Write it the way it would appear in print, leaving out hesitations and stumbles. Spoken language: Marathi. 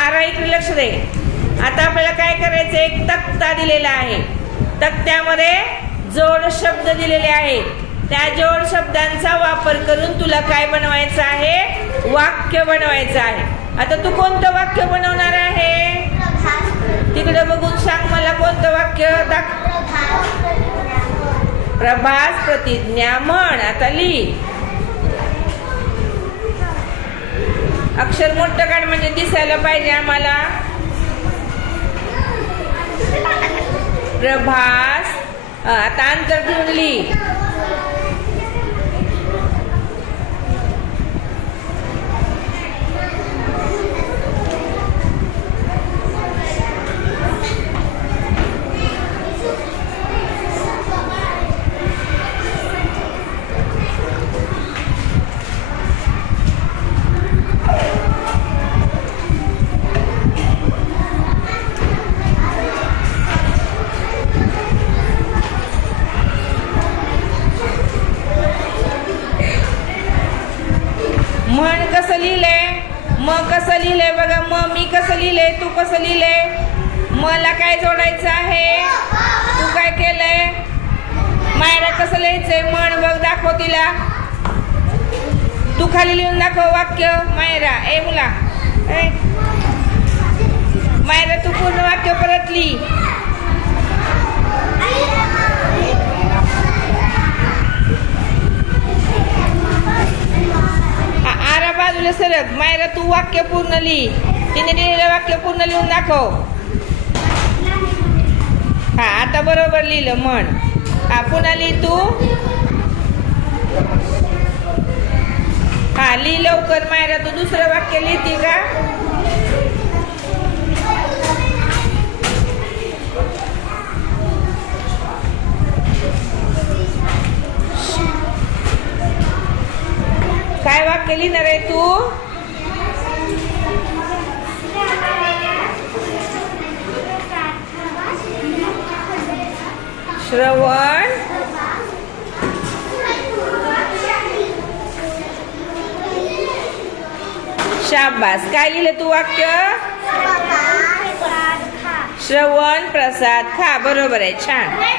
आरा इकडे लक्ष दे. आता आपल्याला काय करायचं, एक तक्ता दिलेला आहे. तक्त्यामध्ये जोड शब्द दिलेले आहेत. त्या जोड शब्दांचा वापर करून तुला काय बनवायचं आहे, वाक्य बनवायचं आहे. आता तू कोणतं वाक्य बनवणार आहे, तिकडे बघून सांग मला कोणतं वाक्य. प्रभास प्रतिज्ञा म्हण. आता लिही. अक्षर मोठं काढ म्हणजे दिसायला पाहिजे आम्हाला. प्रभास. आता अंतर ठेवून लिही. म्हण कसं लिहिलंय, म कसं लिहिलंय बघा. मी कसं लिहिलंय, तू कसं लिहिलंय. मला काय जोडायचं आहे, तू काय केलंय. मायरा कसं लिहायचंय, म्हण बघ, दाखव तिला. तू खाली लिहून दाखव वाक्य. मायरा मुला मायरा तू पूर्ण वाक्य परत लिही. बाजूला सरक. मायरा तू वाक्य पूर्ण लिही. तिने लिहिलेलं वाक्य पूर्ण लिहून दाखव. आता बरोबर लिहिलं म्हण. पुन्हा लिही तू. लिही लवकर. मायरा तू दुसरं वाक्य लिहिती का. काय वाक्य लिहिणार आहे तू. श्रवण शाबास. काय लिहिलं तू वाक्य. श्रवण प्रसाद खा. बरोबर आहे, छान.